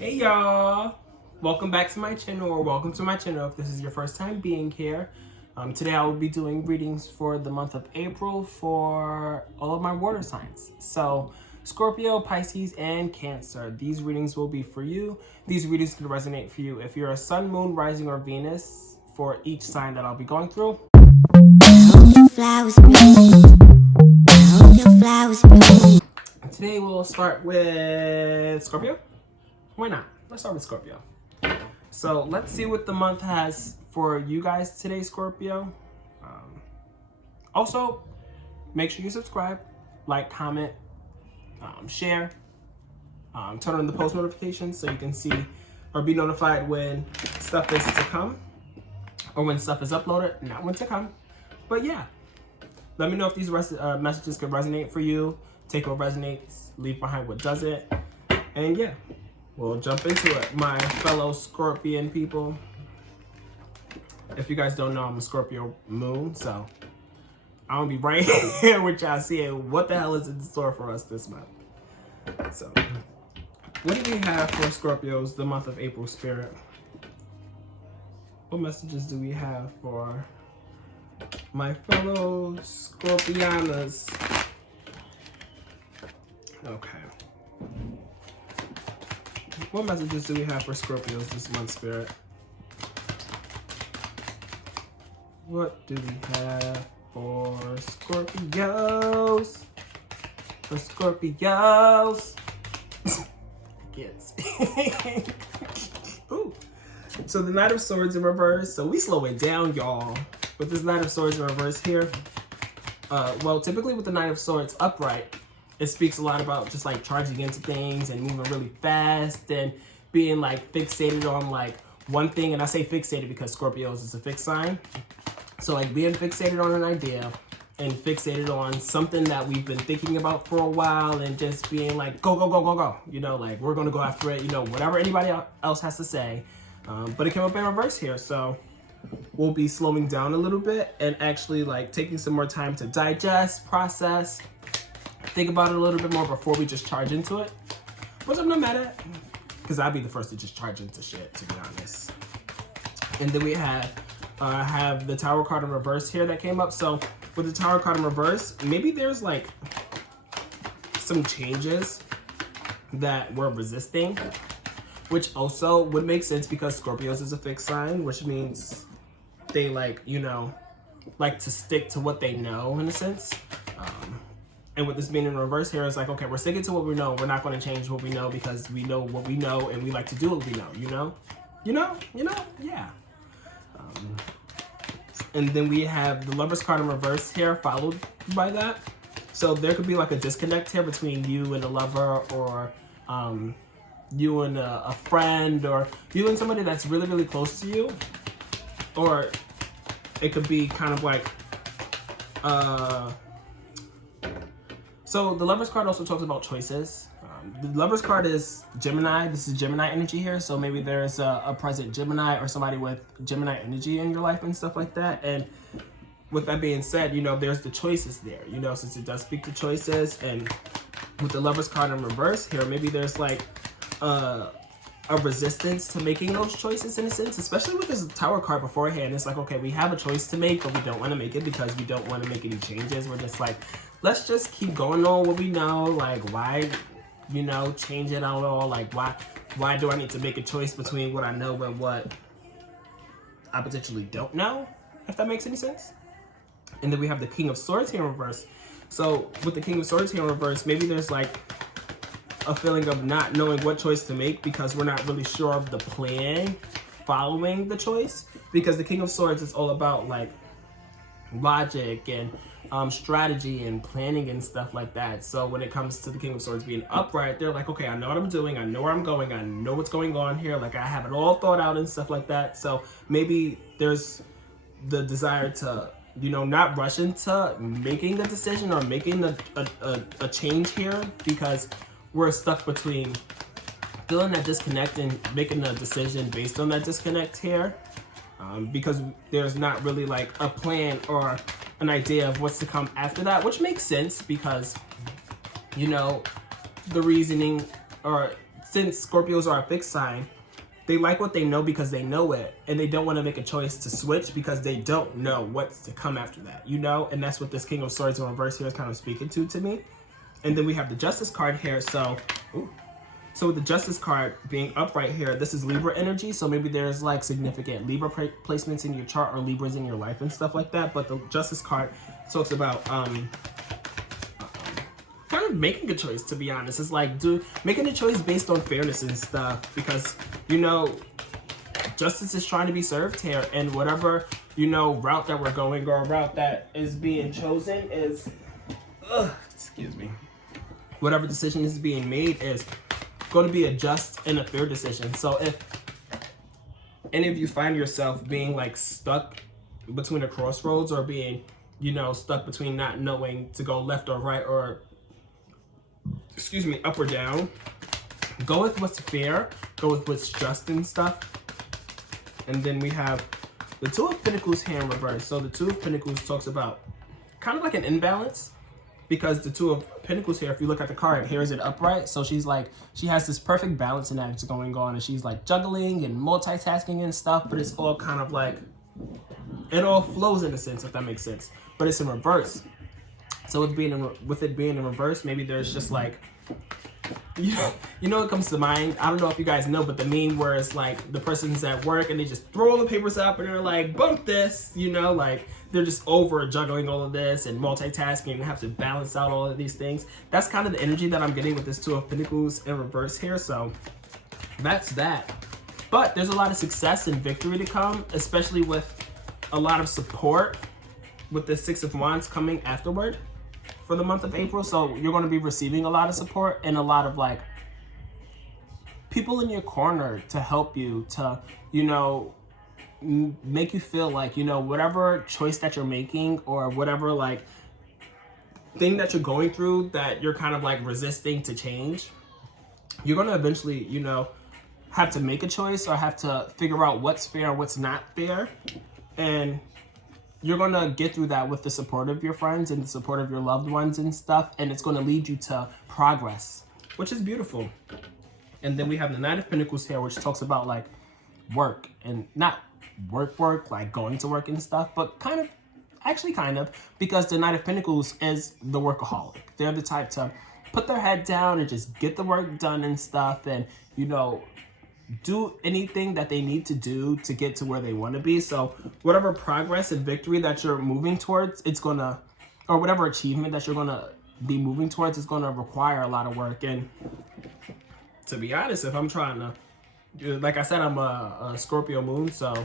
Hey y'all, welcome back to my channel, or welcome to my channel if this is your first time being here. Today I will be doing readings for the month of April for all of my water signs. So Scorpio, Pisces, and Cancer. These readings will be for you. These readings can resonate for you if you're a sun, moon, rising, or Venus for each sign that I'll be going through. Today we'll start with Scorpio. Why not? Let's start with Scorpio. So let's see what the month has for you guys today, Scorpio. Also, make sure you subscribe, like, comment, share, turn on the post notifications so you can see or be notified when stuff is to come or when stuff is uploaded, not when to come. But yeah, let me know if these messages could resonate for you. Take what resonates, leave behind what doesn't, and yeah. We'll jump into it, my fellow Scorpion people. If you guys don't know, I'm a Scorpio moon, so I'm gonna be right here with y'all seeing what the hell is in store for us this month. So, what do we have for Scorpios the month of April, Spirit? What messages do we have for my fellow Scorpianas? Okay. What messages do we have for Scorpios this month, Spirit? What do we have for Scorpios? For Scorpios. Kids. Ooh. So the Knight of Swords in reverse. So we slow it down, y'all. With this Knight of Swords in reverse here. Well, typically with the Knight of Swords upright, it speaks a lot about just like charging into things and moving really fast and being like fixated on like one thing. And I say fixated because Scorpios is a fixed sign. So like being fixated on an idea and fixated on something that we've been thinking about for a while and just being like, go, go, go, go, go. You know, like we're gonna go after it, you know, whatever anybody else has to say. But it came up in reverse here. So we'll be slowing down a little bit and actually like taking some more time to digest, process, think about it a little bit more before we just charge into it, which I'm not mad at, because I'd be the first to just charge into shit, to be honest. And then we have the Tower card in reverse here that came up. So with the Tower card in reverse, maybe there's like some changes that we're resisting, which also would make sense because Scorpios is a fixed sign, which means they like, you know, like to stick to what they know in a sense. And with this being in reverse here, it's like, okay, we're sticking to what we know. We're not going to change what we know because we know what we know and we like to do what we know, you know? Yeah. And then we have the Lover's card in reverse here, followed by that. So there could be like a disconnect here between you and a lover, or you and a friend, or you and somebody that's really, really close to you. Or it could be kind of like, so the Lover's card also talks about choices. The Lover's card is Gemini. This is Gemini energy here. So maybe there's a present Gemini or somebody with Gemini energy in your life and stuff like that. And with that being said, you know, there's the choices there, you know, since it does speak to choices. And with the Lover's card in reverse here, maybe there's like a resistance to making those choices in a sense, especially with this Tower card beforehand. It's like, okay, we have a choice to make, but we don't want to make it because we don't want to make any changes. We're just like, let's just keep going on what we know. Like, why, you know, change it out all? Like, why do I need to make a choice between what I know and what I potentially don't know? If that makes any sense. And then we have the King of Swords here in reverse. So with the King of Swords here in reverse, maybe there's like a feeling of not knowing what choice to make because we're not really sure of the plan following the choice. Because the King of Swords is all about like logic and strategy and planning and stuff like that. So when it comes to the King of Swords being upright, they're like, okay, I know what I'm doing, I know where I'm going, I know what's going on here, like I have it all thought out and stuff like that. So maybe there's the desire to, you know, not rush into making the decision or making a change here because we're stuck between feeling that disconnect and making a decision based on that disconnect here, because there's not really like a plan or an idea of what's to come after that, which makes sense because, you know, the reasoning or since Scorpios are a fixed sign, they like what they know because they know it, and they don't want to make a choice to switch because they don't know what's to come after that, you know? And that's what this King of Swords in reverse here is kind of speaking to me. And then we have the Justice card here. So with the Justice card being upright here, this is Libra energy. So maybe there's like significant Libra placements in your chart or Libras in your life and stuff like that. But the Justice card talks about kind of making a choice, to be honest. It's like making a choice based on fairness and stuff, because, you know, justice is trying to be served here, and whatever, you know, route that we're going, or a route that is being chosen is, excuse me, whatever decision is being made is going to be a just and a fair decision. So if any of you find yourself being like stuck between a crossroads, or being, you know, stuck between not knowing to go left or right, or excuse me, up or down, go with what's fair, go with what's just and stuff. And then we have the Two of Pentacles here in reverse. So the Two of Pentacles talks about kind of like an imbalance, because the Two of Pentacles here, if you look at the card, here is it upright. So she's like, she has this perfect balance and act going on, and she's like juggling and multitasking and stuff, but it's all kind of like, it all flows in a sense, if that makes sense, but it's in reverse. So with it being in reverse, maybe there's just like, you know what comes to mind? I don't know if you guys know, but the meme where it's like the person's at work and they just throw all the papers up and they're like, bump this, you know, like they're just over juggling all of this and multitasking and have to balance out all of these things. That's kind of the energy that I'm getting with this Two of Pentacles in reverse here. So that's that. But there's a lot of success and victory to come, especially with a lot of support with the Six of Wands coming afterward for the month of April. So you're going to be receiving a lot of support and a lot of like people in your corner to help you, to, you know, make you feel like, you know, whatever choice that you're making, or whatever like thing that you're going through that you're kind of like resisting to change, you're going to eventually, you know, have to make a choice, or have to figure out what's fair and what's not fair. And you're going to get through that with the support of your friends and the support of your loved ones and stuff. And it's going to lead you to progress, which is beautiful. And then we have the Knight of Pentacles here, which talks about like work, and not work, like going to work and stuff, but kind of, because the Knight of Pentacles is the workaholic. They're the type to put their head down and just get the work done and stuff, and, you know, do anything that they need to do to get to where they want to be. So whatever progress and victory that you're moving towards, it's gonna, or whatever achievement that you're gonna be moving towards, is gonna require a lot of work. And to be honest, if I'm trying to, like I said, I'm a Scorpio moon, so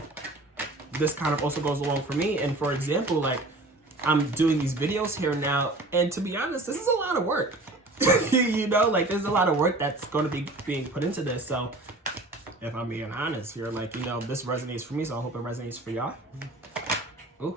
this kind of also goes along for me. And for example, like I'm doing these videos here now, and to be honest, this is a lot of work. You know, like there's a lot of work that's going to be being put into this. So if I'm being honest here, like, you know, this resonates for me, so I hope it resonates for y'all. Ooh.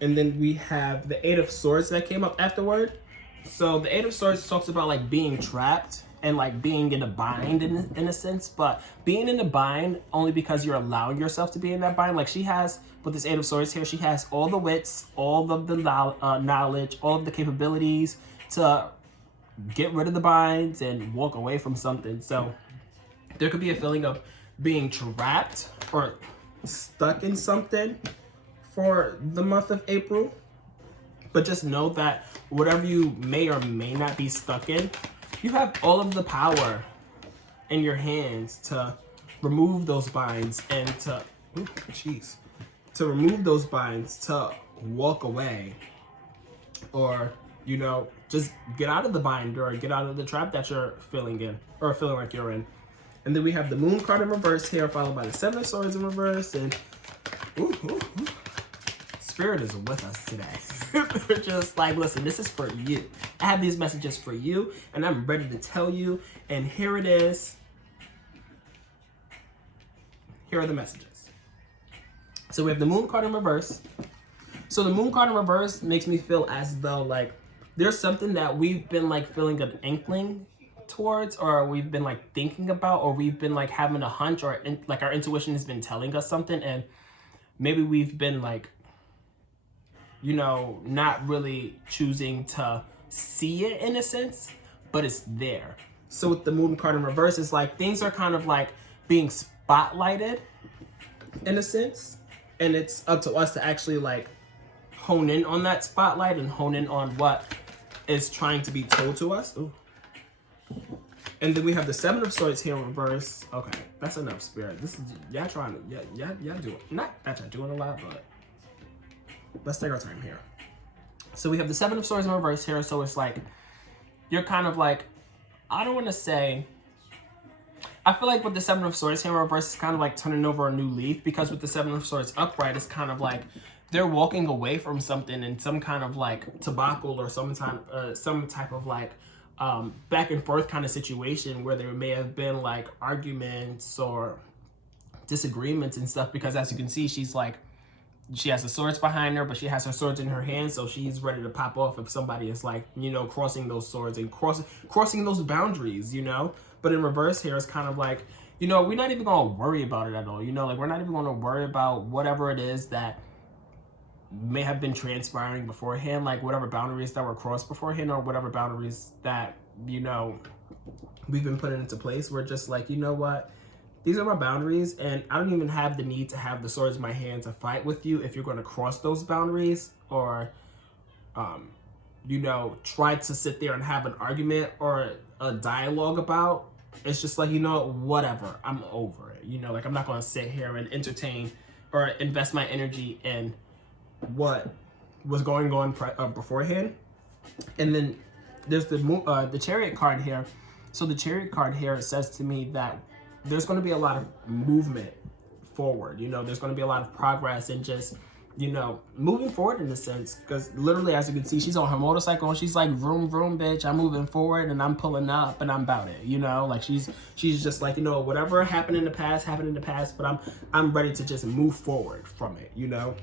And then we have the Eight of Swords that came up afterward. So the Eight of Swords talks about like being trapped and like being in a bind in a sense, but being in a bind only because you're allowing yourself to be in that bind. Like she has, with this Eight of Swords here, she has all the wits, all of the knowledge, all of the capabilities to get rid of the binds and walk away from something. So there could be a feeling of being trapped or stuck in something for the month of April. But just know that whatever you may or may not be stuck in, you have all of the power in your hands to remove those binds and to remove those binds, to walk away, or, you know, just get out of the bind or get out of the trap that you're feeling in, or feeling like you're in. And then we have the Moon card in reverse here, followed by the Seven of Swords in reverse. And Spirit is with us today. They're just like, listen, this is for you. I have these messages for you, and I'm ready to tell you. And here it is. Here are the messages. So we have the Moon card in reverse. So the Moon card in reverse makes me feel as though like there's something that we've been like feeling an inkling towards, or we've been like thinking about, or we've been like having a hunch, or like our intuition has been telling us something, and maybe we've been like, you know, not really choosing to see it in a sense, but it's there. So with the Moon card in reverse, it's like things are kind of like being spotlighted in a sense. And it's up to us to actually like hone in on that spotlight and hone in on what is trying to be told to us. Ooh. And then we have the Seven of Swords here in reverse. Okay, that's enough, Spirit. This is, y'all trying to, y'all doing, not that y'all doing a lot, but let's take our time here. So we have the Seven of Swords in reverse here. So it's like, you're kind of like, I don't want to say, I feel like with the Seven of Swords here in reverse, it's kind of like turning over a new leaf, because with the Seven of Swords upright, it's kind of like they're walking away from something in some kind of like debacle or some type of like back and forth kind of situation where there may have been like arguments or disagreements and stuff, because as you can see, she's like, she has the swords behind her, but she has her swords in her hand, so she's ready to pop off if somebody is like, you know, crossing those swords and crossing those boundaries, you know. But in reverse here, it's kind of like, you know, we're not even gonna worry about it at all, you know, like we're not even gonna worry about whatever it is that may have been transpiring beforehand, like whatever boundaries that were crossed beforehand or whatever boundaries that, you know, we've been putting into place. We're just like, you know what, these are my boundaries, and I don't even have the need to have the swords in my hand to fight with you if you're going to cross those boundaries or you know, try to sit there and have an argument or a dialogue about. It's just like, you know, whatever, I'm over it, you know, like I'm not going to sit here and entertain or invest my energy in what was going on beforehand. And then there's the Chariot card here. So the Chariot card here says to me that there's going to be a lot of movement forward, you know, there's going to be a lot of progress and just, you know, moving forward in a sense, because literally, as you can see, she's on her motorcycle and she's like, vroom, vroom, bitch, I'm moving forward and I'm pulling up and I'm about it, you know, like she's just like, you know, whatever happened in the past, but I'm ready to just move forward from it, you know.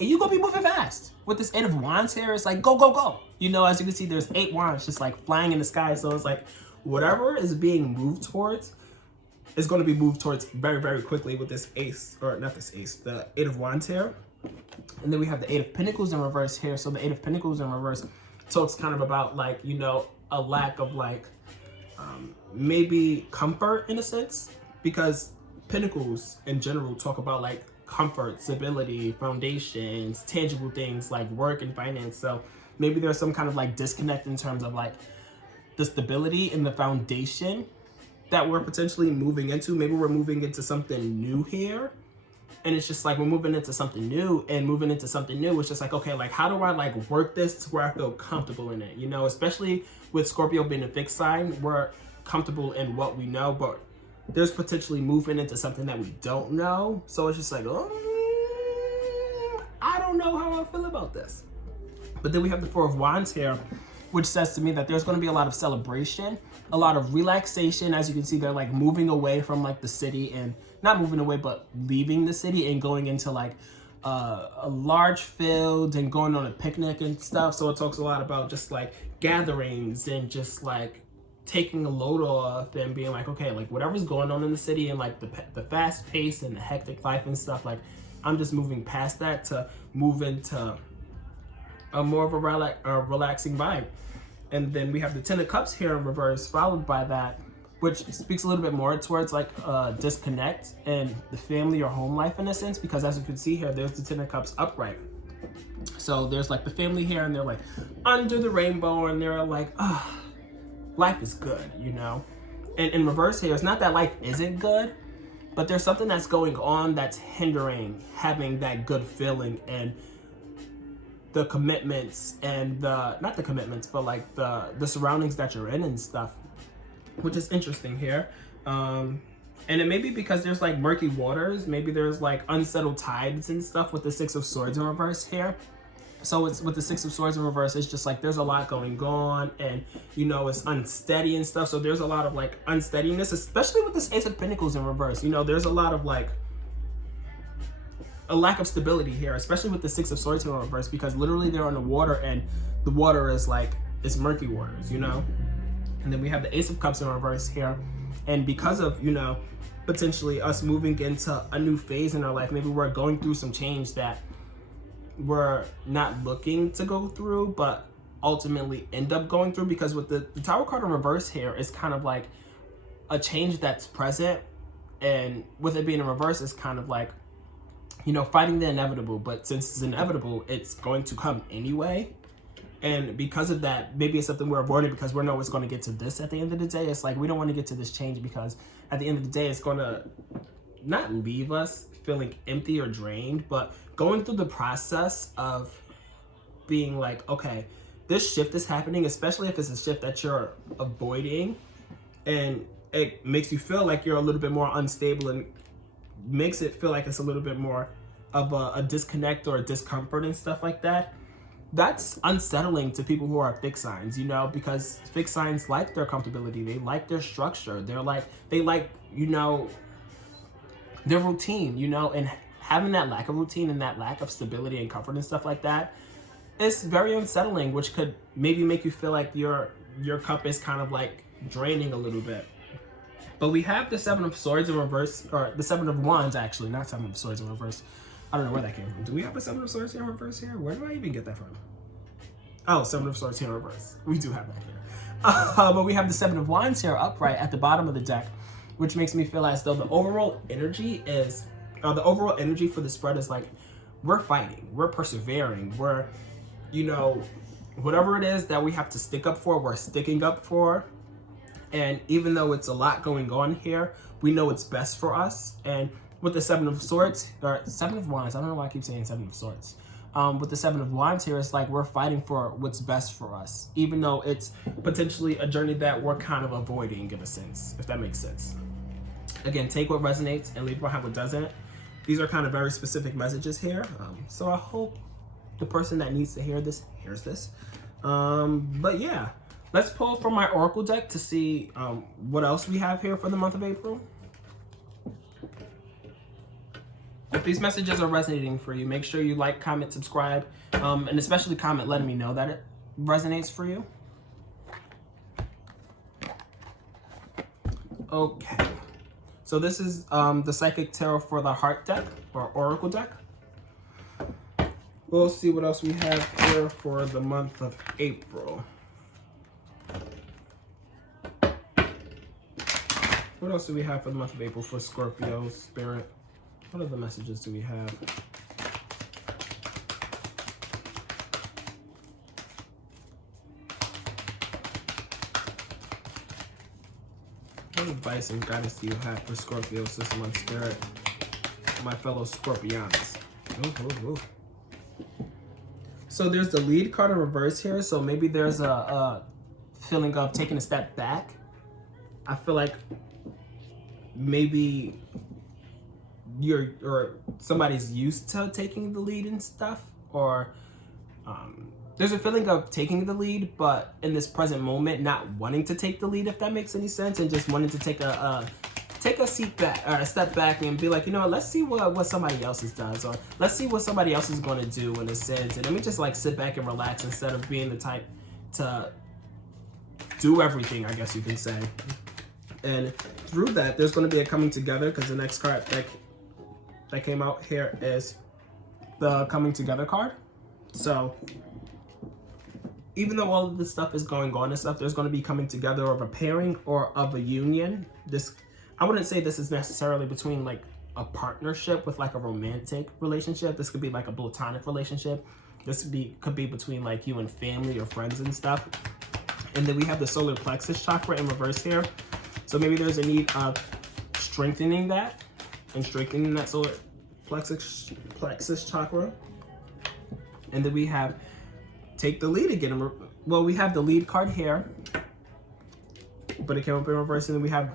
And you're gonna be moving fast. With this 8 of Wands here, it's like, go, go, go. You know, as you can see, there's 8 wands just like flying in the sky. So it's like, whatever is being moved towards is going to be moved towards very, very quickly with this ace, or not this ace, the 8 of Wands here. And then we have the 8 of Pentacles in reverse here. So the 8 of Pentacles in reverse talks kind of about like, you know, a lack of like, maybe comfort in a sense, because Pentacles in general talk about like comfort, stability, foundations, tangible things like work and finance. So maybe there's some kind of like disconnect in terms of like the stability and the foundation that we're potentially moving into. Maybe we're moving into something new here. And it's just like, we're moving into something new, and moving into something new, it's just like, okay, like how do I like work this to where I feel comfortable in it? You know, especially with Scorpio being a fixed sign, we're comfortable in what we know, but there's potentially moving into something that we don't know. So it's just like, I don't know how I feel about this. But then we have the 4 of Wands here, which says to me that there's going to be a lot of celebration, a lot of relaxation. As you can see, they're like moving away from like the city, and not moving away, but leaving the city and going into like a large field and going on a picnic and stuff. So it talks a lot about just like gatherings and just like taking a load off and being like, okay, like whatever's going on in the city and like the fast pace and the hectic life and stuff, like I'm just moving past that to move into a more of a relaxing vibe. And then we have the 10 of Cups here in reverse, followed by that, which speaks a little bit more towards like disconnect and the family or home life in a sense, because as you can see here, there's the 10 of Cups upright. So there's like the family here, and they're like under the rainbow, and they're like, life is good, you know. And in reverse here, it's not that life isn't good, but there's something that's going on that's hindering having that good feeling and the commitments and not the commitments, but like the surroundings that you're in and stuff, which is interesting here. And it may be because there's like murky waters, maybe there's like unsettled tides and stuff with the 6 of Swords in reverse here. So it's with the 6 of Swords in reverse, it's just like there's a lot going on, and you know, it's unsteady and stuff. So there's a lot of like unsteadiness, especially with this Ace of Pentacles in reverse. You know, there's a lot of like a lack of stability here, especially with the 6 of Swords in reverse, because literally they're on the water, and the water is like, it's murky waters, you know. And then we have the Ace of Cups in reverse here, and because of, you know, potentially us moving into a new phase in our life, maybe we're going through some change that we're not looking to go through, but ultimately end up going through, because with the Tower card in reverse here, it's kind of like a change that's present, and with it being in reverse, it's kind of like, you know, fighting the inevitable. But since it's inevitable, it's going to come anyway. And because of that, maybe it's something we're avoiding because we know it's going to get to this at the end of the day. It's like we don't want to get to this change because at the end of the day, it's going to not leave us feeling empty or drained, but going through the process of being like, okay, this shift is happening, especially if it's a shift that you're avoiding, and it makes you feel like you're a little bit more unstable and makes it feel like it's a little bit more of a disconnect or a discomfort and stuff like that. That's unsettling to people who are fixed signs, you know, because fixed signs like their comfortability, they like their structure, they like, you know, their routine, you know, and having that lack of routine and that lack of stability and comfort and stuff like that, it's very unsettling, which could maybe make you feel like your cup is kind of like draining a little bit. But we have the Seven of Swords in reverse, or the Seven of Wands, actually, not Seven of Swords in reverse. I don't know where that came from. Do we have a Seven of Swords here in reverse here? Where do I even get that from? Oh, Seven of Swords here in reverse. We do have that here. But we have the Seven of Wands here upright at the bottom of the deck, which makes me feel as though the overall energy is, the overall energy for the spread is like, we're fighting, we're persevering, we're, you know, whatever it is that we have to stick up for, we're sticking up for. And even though it's a lot going on here, we know it's best for us. And with the Seven of Swords, or Seven of Wands, I don't know why I keep saying Seven of Swords. With the Seven of Wands here, it's like we're fighting for what's best for us, even though it's potentially a journey that we're kind of avoiding in a sense, if that makes sense. Again, take what resonates and leave behind what doesn't. These are kind of very specific messages here. So I hope the person that needs to hear this hears this. But yeah, let's pull from my Oracle deck to see what else we have here for the month of April. If these messages are resonating for you, make sure you like, comment, subscribe, and especially comment letting me know that it resonates for you. Okay, so this is the Psychic Tarot for the Heart deck, or Oracle deck. We'll see what else we have here for the month of April. What else do we have for the month of April for Scorpio, Spirit? What other messages do we have? What advice and guidance do you have for Scorpio this month, Spirit? My fellow Scorpions. So there's the lead card in reverse here. So maybe there's a feeling of taking a step back. I feel like maybe somebody's used to taking the lead and stuff, or there's a feeling of taking the lead, but in this present moment, not wanting to take the lead, if that makes any sense, and just wanting to take a seat back, or a step back, and be like, you know what, let's see what somebody else's does, or let's see what somebody else is going to do in a sense, and let me just like sit back and relax instead of being the type to do everything, I guess you can say. And through that, there's going to be a coming together, because the next card that came out here is the Coming Together card. So even though all of this stuff is going on and stuff, there's going to be coming together of a pairing or of a union. I wouldn't say this is necessarily between like a partnership with like a romantic relationship. This could be like a platonic relationship. This could be between like you and family or friends and stuff. And then we have the solar plexus chakra in reverse here. So maybe there's a need of strengthening that, and strengthening that solar plexus chakra. And then we have take the lead again. Well, we have the lead card here, but it came up in reverse. And then we have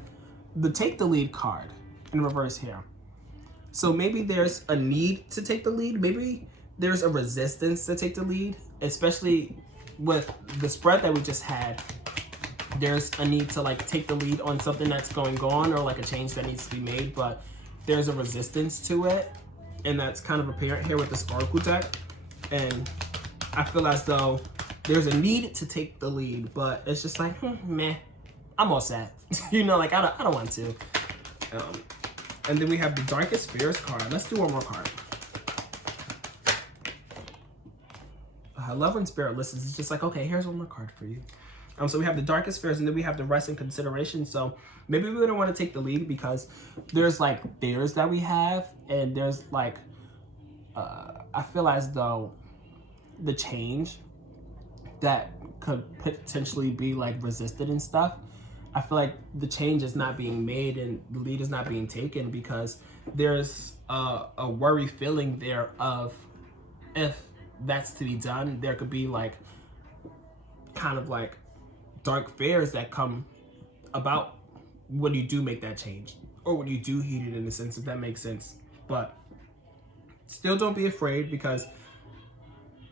the take the lead card in reverse here. So maybe there's a need to take the lead. Maybe there's a resistance to take the lead, especially with the spread that we just had. There's a need to like take the lead on something that's going on, or like a change that needs to be made, but there's a resistance to it, and that's kind of apparent here with this Oracle deck. And I feel as though there's a need to take the lead, but it's just like, meh, I'm all set. You know, like I don't want to. And then we have the Darkest Fears card. Let's do one more card. love when Spirit listens. It's just like, okay, here's one more card for you. So we have the darkest fears, and then we have the rest and consideration. So maybe we don't want to take the lead because there's like fears that we have, and there's like, I feel as though the change that could potentially be like resisted and stuff. I feel like the change is not being made and the lead is not being taken because there's a worry feeling there of if that's to be done, there could be like kind of like dark fears that come about when you do make that change or when you do heed it, in a sense, if that makes sense. But still don't be afraid, because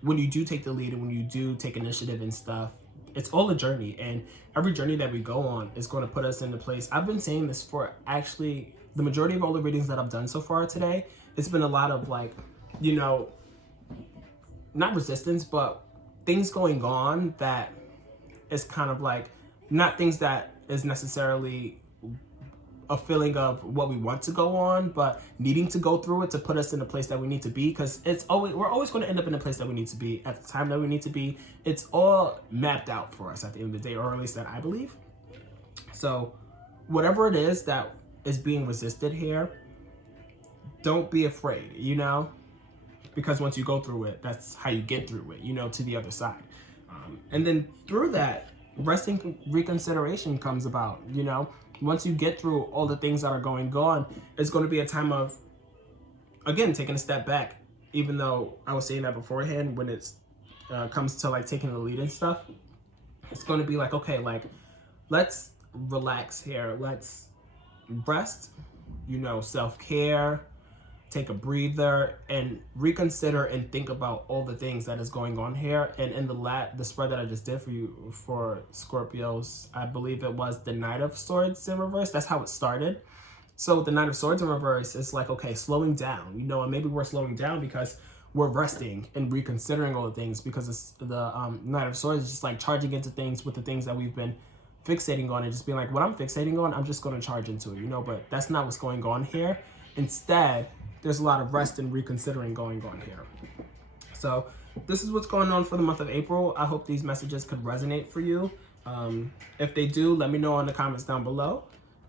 when you do take the lead and when you do take initiative and stuff, it's all a journey, and every journey that we go on is going to put us into place. I've been saying this for actually the majority of all the readings that I've done so far today. It's been a lot of like, you know, not resistance, but things going on that is kind of like not things that is necessarily a feeling of what we want to go on, but needing to go through it to put us in the place that we need to be, because we're always going to end up in the place that we need to be at the time that we need to be. It's all mapped out for us at the end of the day, or at least that I believe. So whatever it is that is being resisted here, don't be afraid, you know, because once you go through it, that's how you get through it, you know, to the other side. And then through that, resting reconsideration comes about, you know. Once you get through all the things that are going on, it's going to be a time of, again, taking a step back. Even though I was saying that beforehand, when it comes to like taking the lead and stuff, it's going to be like, okay, like, let's relax here. Let's rest, you know, self-care, take a breather, and reconsider and think about all the things that is going on here. And in the spread that I just did for you for Scorpios, I believe it was the Knight of Swords in reverse. That's how it started. So the Knight of Swords in reverse is like, okay, slowing down, you know, and maybe we're slowing down because we're resting and reconsidering all the things, because it's the Knight of Swords is just like charging into things with the things that we've been fixating on, and just being like, what I'm fixating on, I'm just going to charge into it, you know. But that's not what's going on here. Instead, there's a lot of rest and reconsidering going on here. So this is what's going on for the month of April. I hope these messages could resonate for you. If they do, let me know in the comments down below.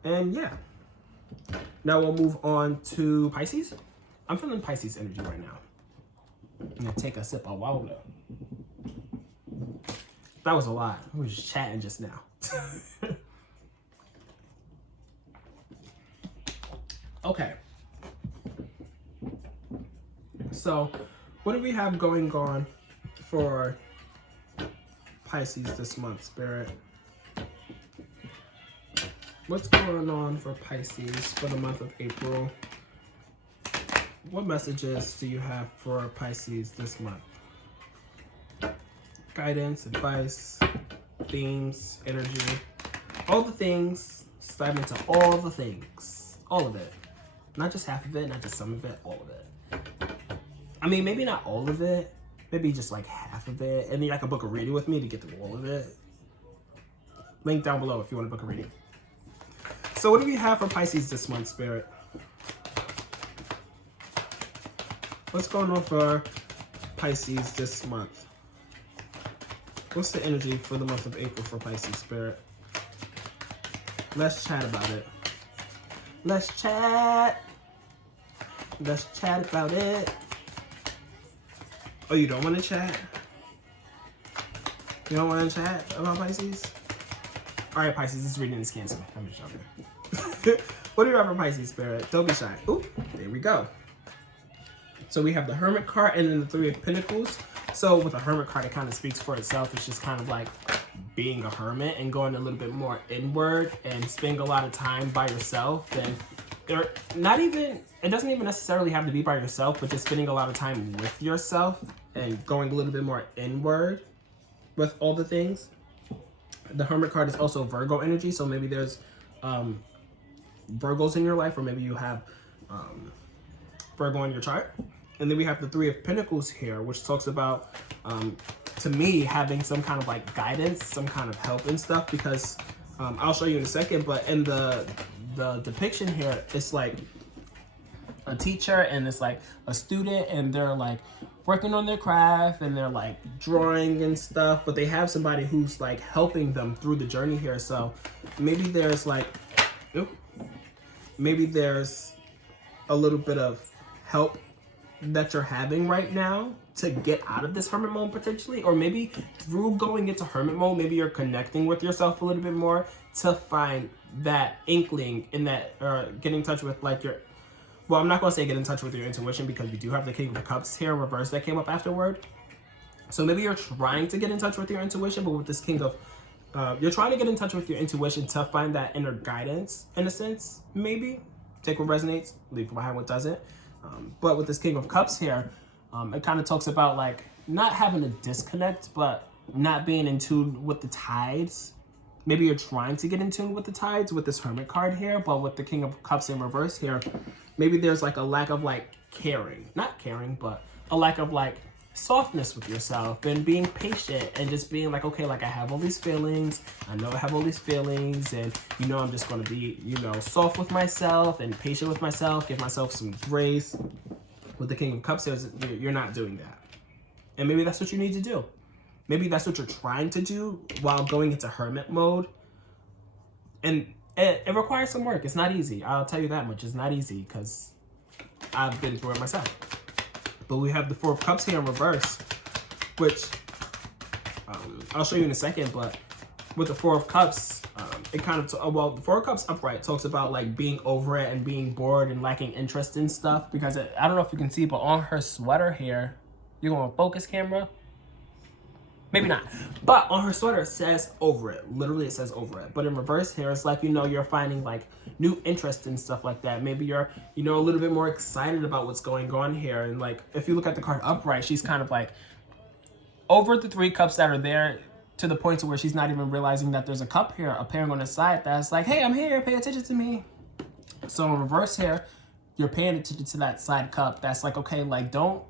And yeah, now we'll move on to Pisces. I'm feeling Pisces energy right now. I'm gonna take a sip of water. That was a lot. We were just chatting just now. Okay. So, what do we have going on for Pisces this month, Spirit? What's going on for Pisces for the month of April? What messages do you have for Pisces this month? Guidance, advice, themes, energy, all the things. Dive into all the things. All of it. Not just half of it, not just some of it, all of it. I mean, maybe not all of it, maybe just like half of it, and then I can book a reading with me to get through all of it. Link down below if you want to book a reading. So what do we have for Pisces this month, Spirit? What's going on for Pisces this month? What's the energy for the month of April for Pisces, Spirit? Let's chat about it. Let's chat. Let's chat about it. Oh, you don't want to chat? You don't want to chat about Pisces? All right, Pisces, this reading is canceled. I'm just joking. What do you have for Pisces, Spirit? Don't be shy. Ooh, there we go. So we have the Hermit card and then the Three of Pentacles. So with the Hermit card, it kind of speaks for itself. It's just kind of like being a hermit and going a little bit more inward and spending a lot of time by yourself. And it doesn't even necessarily have to be by yourself, but just spending a lot of time with yourself and going a little bit more inward with all the things. The Hermit card is also Virgo energy, so maybe there's Virgos in your life, or maybe you have Virgo in your chart. And then we have the Three of Pentacles here, which talks about, to me, having some kind of like guidance, some kind of help and stuff, because I'll show you in a second, but in the depiction here, it's like a teacher and it's like a student, and they're like working on their craft and they're like drawing and stuff, but they have somebody who's like helping them through the journey here. So maybe there's like, maybe there's a little bit of help that you're having right now to get out of this hermit mode potentially, or maybe through going into hermit mode, maybe you're connecting with yourself a little bit more to find that inkling in that, get in touch with like your, well, I'm not going to say get in touch with your intuition because we do have the King of Cups here in reverse that came up afterward. So maybe you're trying to get in touch with your intuition, but with this King of, you're trying to get in touch with your intuition to find that inner guidance in a sense, maybe. Take what resonates, leave behind what doesn't. But with this King of Cups here, it kind of talks about like not having a disconnect, but not being in tune with the tides. Maybe you're trying to get in tune with the tides with this Hermit card here, but with the King of Cups in reverse here, maybe there's like a lack of like caring, not caring, but a lack of like softness with yourself and being patient and just being like, okay, like I have all these feelings, I know I have all these feelings, and you know I'm just going to be, you know, soft with myself and patient with myself, give myself some grace. With the King of Cups, you're not doing that. And maybe that's what you need to do. Maybe that's what you're trying to do while going into hermit mode. And it requires some work. It's not easy. I'll tell you that much. It's not easy because I've been through it myself. But we have the Four of Cups here in reverse, which I'll show you in a second. But with the Four of Cups, it kind of, well, the Four of Cups upright talks about like being over it and being bored and lacking interest in stuff. Because I don't know if you can see, but on her sweater here, you're going to focus camera? Maybe not. But on her sweater, it says over it. Literally, it says over it. But in reverse here, it's like, you know, you're finding like new interest in stuff like that. Maybe you're, you know, a little bit more excited about what's going on here. And like, if you look at the card upright, she's kind of like over the Three Cups that are there to the point to where she's not even realizing that there's a cup here appearing on the side that's like, hey, I'm here, pay attention to me. So in reverse here, you're paying attention to that side cup that's like, okay, like don't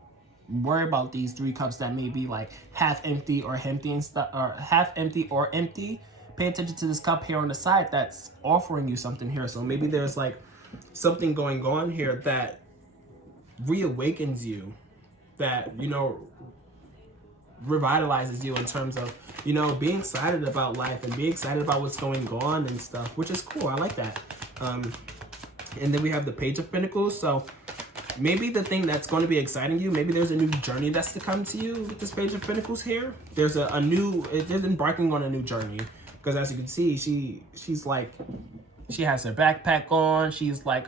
worry about these Three Cups that may be like half empty or empty and stuff, or half empty or empty. Pay attention to this cup here on the side that's offering you something here. So maybe there's like something going on here that reawakens you, that, you know, revitalizes you in terms of, you know, being excited about life and being excited about what's going on and stuff, which is cool. I like that. And then we have the Page of Pentacles. So maybe the thing that's going to be exciting you, maybe there's a new journey that's to come to you with this Page of Pentacles here. There's there's embarking on a new journey, because as you can see, she's like, she has her backpack on, she's like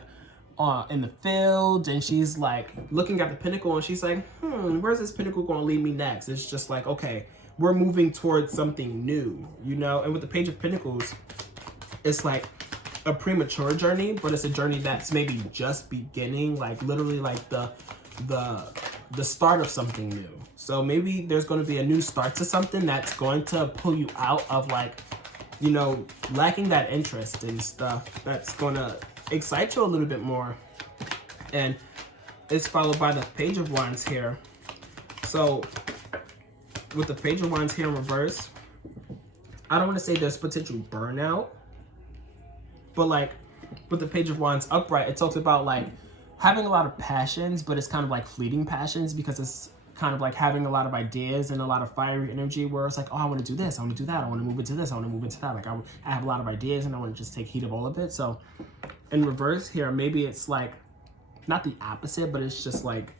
in the field, and she's like looking at the pinnacle and she's like, where's this pinnacle going to lead me next? It's just like, okay, we're moving towards something new, you know. And with the Page of Pentacles, it's like a premature journey, but it's a journey that's maybe just beginning, like literally like the start of something new. So maybe there's going to be a new start to something that's going to pull you out of like, you know, lacking that interest and stuff, that's going to excite you a little bit more. And it's followed by the Page of Wands here. So with the Page of Wands here in reverse, I don't want to say there's potential burnout, but like with the Page of Wands upright, it talks about like having a lot of passions, but it's kind of like fleeting passions, because it's kind of like having a lot of ideas and a lot of fiery energy where it's like, oh, I want to do this, I want to do that, I want to move into this, I want to move into that. Like I have a lot of ideas and I want to just take heed of all of it. So in reverse here, maybe it's like not the opposite, but it's just like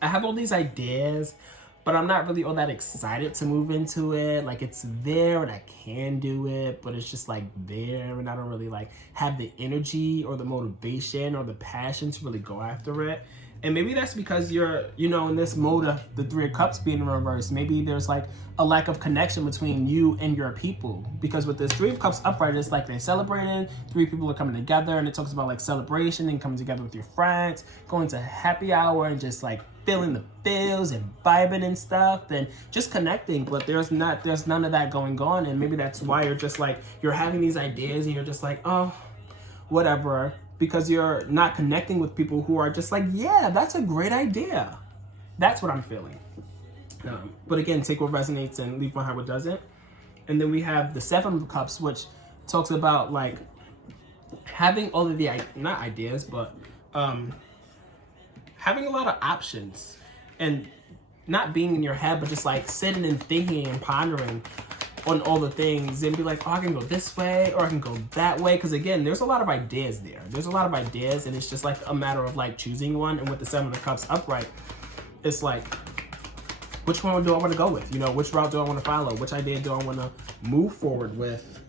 I have all these ideas, but I'm not really all that excited to move into it. Like it's there and I can do it, but it's just like there, and I don't really like have the energy or the motivation or the passion to really go after it. And maybe that's because you're, you know, in this mode of the Three of Cups being in reverse, maybe there's like a lack of connection between you and your people. Because with this Three of Cups upright, it's like they're celebrating, three people are coming together, and it talks about like celebration and coming together with your friends, going to happy hour and just like feeling the feels and vibing and stuff and just connecting. But there's none of that going on. And maybe that's why you're just like, you're having these ideas and you're just like, oh, whatever. Because you're not connecting with people who are just like, yeah, that's a great idea. That's what I'm feeling. But again, take what resonates and leave behind what doesn't. And then we have the Seven of Cups, which talks about like having all of not ideas, but having a lot of options and not being in your head, but just like sitting and thinking and pondering on all the things and be like, oh, I can go this way or I can go that way. Because again, there's a lot of ideas there. There's a lot of ideas, and it's just like a matter of like choosing one. And with the Seven of Cups upright, it's like, which one do I want to go with? You know, which route do I want to follow? Which idea do I want to move forward with?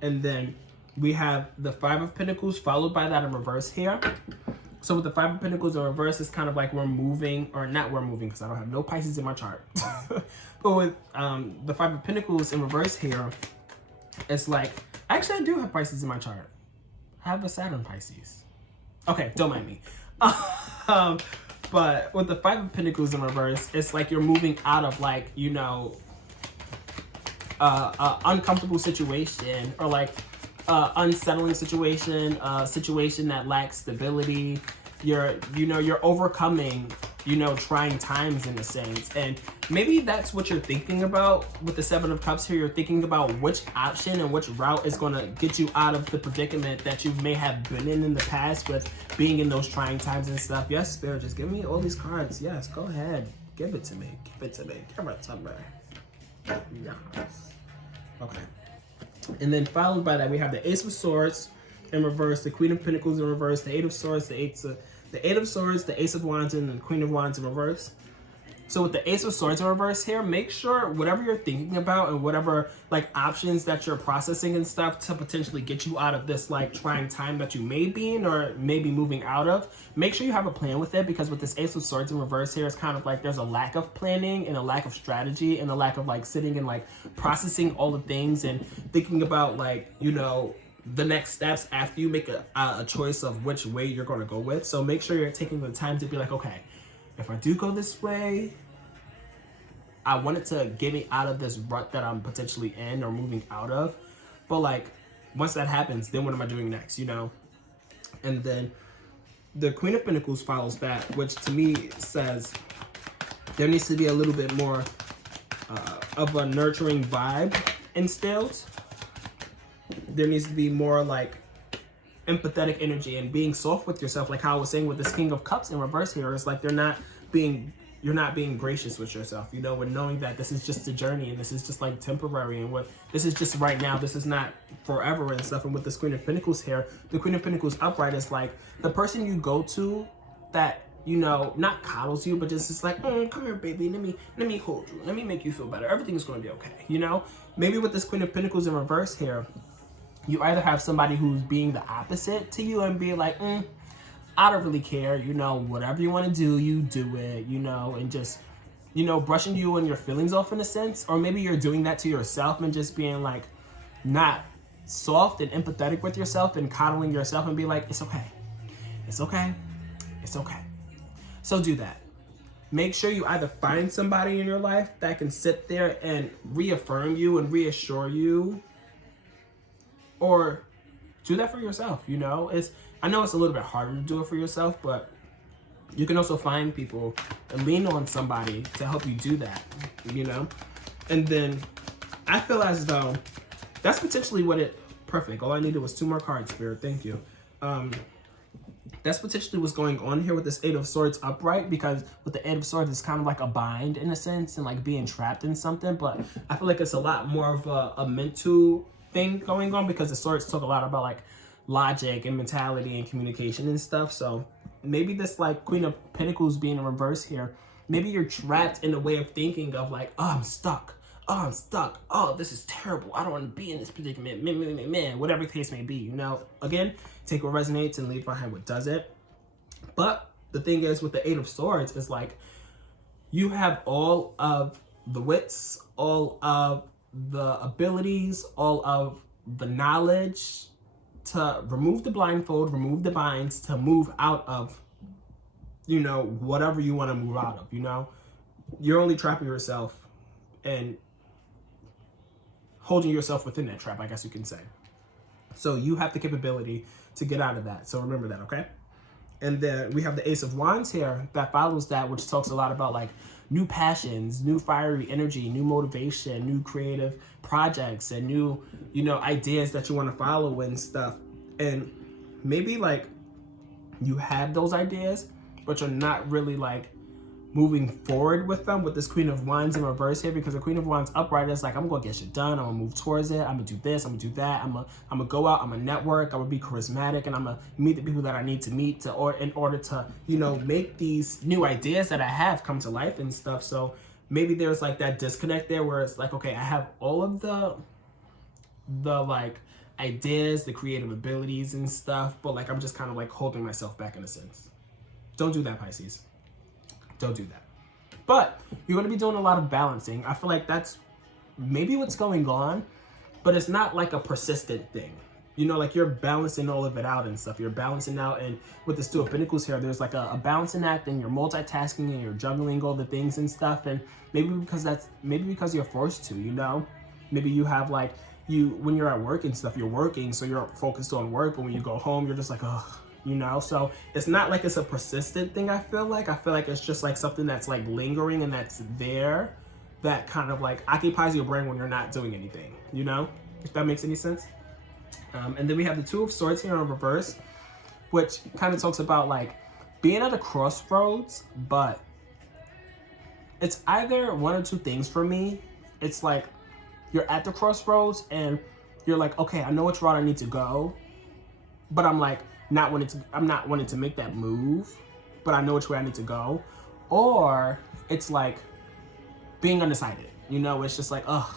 And then we have the Five of Pentacles followed by that in reverse here. So with the Five of Pentacles in reverse, it's kind of like we're moving, or not we're moving because I don't have no Pisces in my chart. But with the Five of Pentacles in reverse here, it's like, actually I do have Pisces in my chart. I have a Saturn Pisces. Okay, don't mind me. But with the Five of Pentacles in reverse, it's like you're moving out of like, you know, uncomfortable situation, or like unsettling situation, situation that lacks stability. You're overcoming, you know, trying times in a sense. And maybe that's what you're thinking about with the Seven of Cups here. You're thinking about which option and which route is going to get you out of the predicament that you may have been in the past with being in those trying times and stuff. Yes, Spirit, just give me all these cards. Yes, go ahead. Give it to me. Give it to me. Give it to me. Yes. Okay. And then followed by that, we have the Ace of Swords in reverse, the Queen of Pentacles in reverse, the Eight of Swords, the Eight of Swords, the Ace of Wands, and the Queen of Wands in reverse. So with the Ace of Swords in reverse here, make sure whatever you're thinking about and whatever like options that you're processing and stuff to potentially get you out of this like trying time that you may be in or maybe moving out of, make sure you have a plan with it, because with this Ace of Swords in reverse here, it's kind of like there's a lack of planning and a lack of strategy and a lack of like sitting and like processing all the things and thinking about like, you know, the next steps after you make a choice of which way you're going to go with. So make sure you're taking the time to be like, okay, if I do go this way, I want it to get me out of this rut that I'm potentially in or moving out of. But like, once that happens, then what am I doing next, you know? And then the Queen of Pentacles follows that, which to me says there needs to be a little bit more of a nurturing vibe instilled. There needs to be more like empathetic energy and being soft with yourself. Like how I was saying with this King of Cups in reverse here, it's like you're not being gracious with yourself, you know, and knowing that this is just a journey and this is just like temporary and what this is just right now, this is not forever and stuff. And with this Queen of Pentacles here, the Queen of Pentacles upright is like the person you go to that, you know, not coddles you, but just like, come here, baby, let me hold you, let me make you feel better, everything's gonna be okay, you know? Maybe with this Queen of Pentacles in reverse here, you either have somebody who's being the opposite to you and be like, I don't really care, you know, whatever you want to do, you do it, you know, and just, you know, brushing you and your feelings off in a sense. Or maybe you're doing that to yourself and just being like not soft and empathetic with yourself and coddling yourself and be like, it's okay, it's okay, it's okay. So do that. Make sure you either find somebody in your life that can sit there and reaffirm you and reassure you, or do that for yourself, you know? I know it's a little bit harder to do it for yourself, but you can also find people and lean on somebody to help you do that, you know? And then I feel as though that's potentially perfect. All I needed was 2 more cards, Spirit, thank you. That's potentially what's going on here with this Eight of Swords upright, because with the Eight of Swords, it's kind of like a bind in a sense and like being trapped in something, but I feel like it's a lot more of a mental thing going on, because the swords talk a lot about like logic and mentality and communication and stuff. So maybe this like Queen of Pentacles being in reverse here, maybe you're trapped in a way of thinking of like, oh, I'm stuck. Oh, this is terrible. I don't want to be in this predicament. Man, whatever the case may be, you know. Again, take what resonates and leave behind what doesn't. But the thing is with the Eight of Swords is like you have all of the wits, all of the abilities, all of the knowledge to remove the blindfold, remove the binds, to move out of, you know, whatever you want to move out of, you know? You're only trapping yourself and holding yourself within that trap, I guess you can say. So you have the capability to get out of that. So remember that, okay? And then we have the Ace of Wands here that follows that, which talks a lot about like new passions, new fiery energy, new motivation, new creative projects, and new, you know, ideas that you want to follow and stuff. And maybe like you have those ideas, but you're not really like moving forward with them, with this Queen of Wands in reverse here, because the Queen of Wands upright is like, I'm gonna get shit done, I'm gonna move towards it, I'm gonna do this, I'm gonna do that, I'm gonna go out, I'm gonna network, I'm gonna be charismatic, and I'm gonna meet the people that I need to meet in order to, you know, make these new ideas that I have come to life and stuff. So maybe there's like that disconnect there where it's like, okay, I have all of the like ideas, the creative abilities and stuff, but like I'm just kind of like holding myself back in a sense. Don't do that, Pisces. Don't do that. But you're going to be doing a lot of balancing. I feel like that's maybe what's going on, but it's not like a persistent thing. You know, like you're balancing all of it out and stuff. You're balancing out, and with the Two of Pentacles here, there's like a balancing act, and you're multitasking and you're juggling all the things and stuff. And maybe because you're forced to, you know, maybe you have like, when you're at work and stuff, you're working, so you're focused on work, but when you go home, you're just like, ugh. You know, so it's not like it's a persistent thing. I feel like it's just like something that's like lingering and that's there, that kind of like occupies your brain when you're not doing anything, you know, if that makes any sense. And then we have the Two of Swords here in reverse, which kind of talks about like being at a crossroads, but it's either one or two things for me. It's like you're at the crossroads and you're like, okay, I know which route I need to go, but I'm like, I'm not wanting to make that move, but I know which way I need to go. Or it's like being undecided, you know, it's just like, ugh,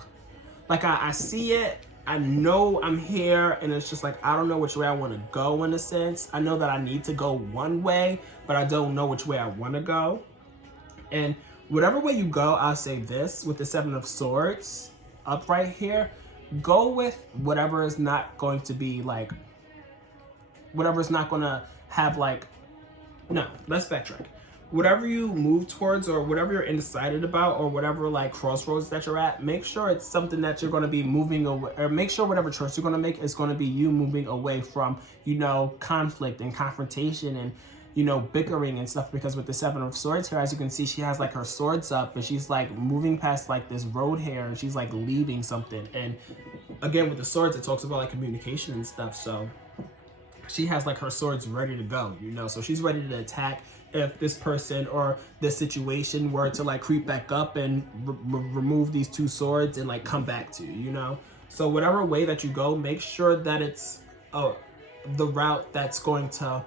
like I see it, I know I'm here, and it's just like, I don't know which way I want to go in a sense. I know that I need to go one way, but I don't know which way I want to go. And whatever way you go, I'll say this, with the Seven of Swords upright here, go with whatever is not going to be like, whatever's not gonna have like, no, let's backtrack. Whatever you move towards, or whatever you're undecided about, or whatever like crossroads that you're at, make sure it's something that you're gonna be moving away, or make sure whatever choice you're gonna make is gonna be you moving away from, you know, conflict and confrontation and, you know, bickering and stuff. Because with the Seven of Swords here, as you can see, she has like her swords up, and she's like moving past like this road here, and she's like leaving something. And again, with the swords, it talks about like communication and stuff. So she has like her swords ready to go, you know, so she's ready to attack if this person or this situation were to like creep back up and remove these two swords and like come back to you, you know. So whatever way that you go, make sure that it's the route that's going to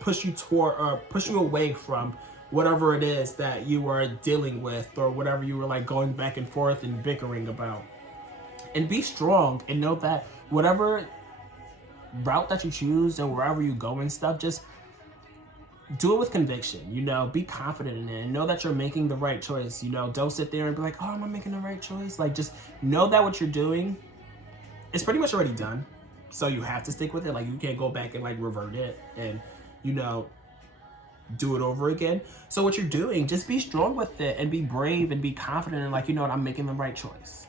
push you toward, or push you away from whatever it is that you are dealing with, or whatever you were like going back and forth and bickering about. And be strong and know that whatever route that you choose and wherever you go and stuff, just do it with conviction, you know, be confident in it and know that you're making the right choice, you know. Don't sit there and be like, oh, am I making the right choice? Like, just know that what you're doing is pretty much already done, so you have to stick with it. Like, you can't go back and like revert it and, you know, do it over again. So what you're doing, just be strong with it and be brave and be confident and like, you know what, I'm making the right choice.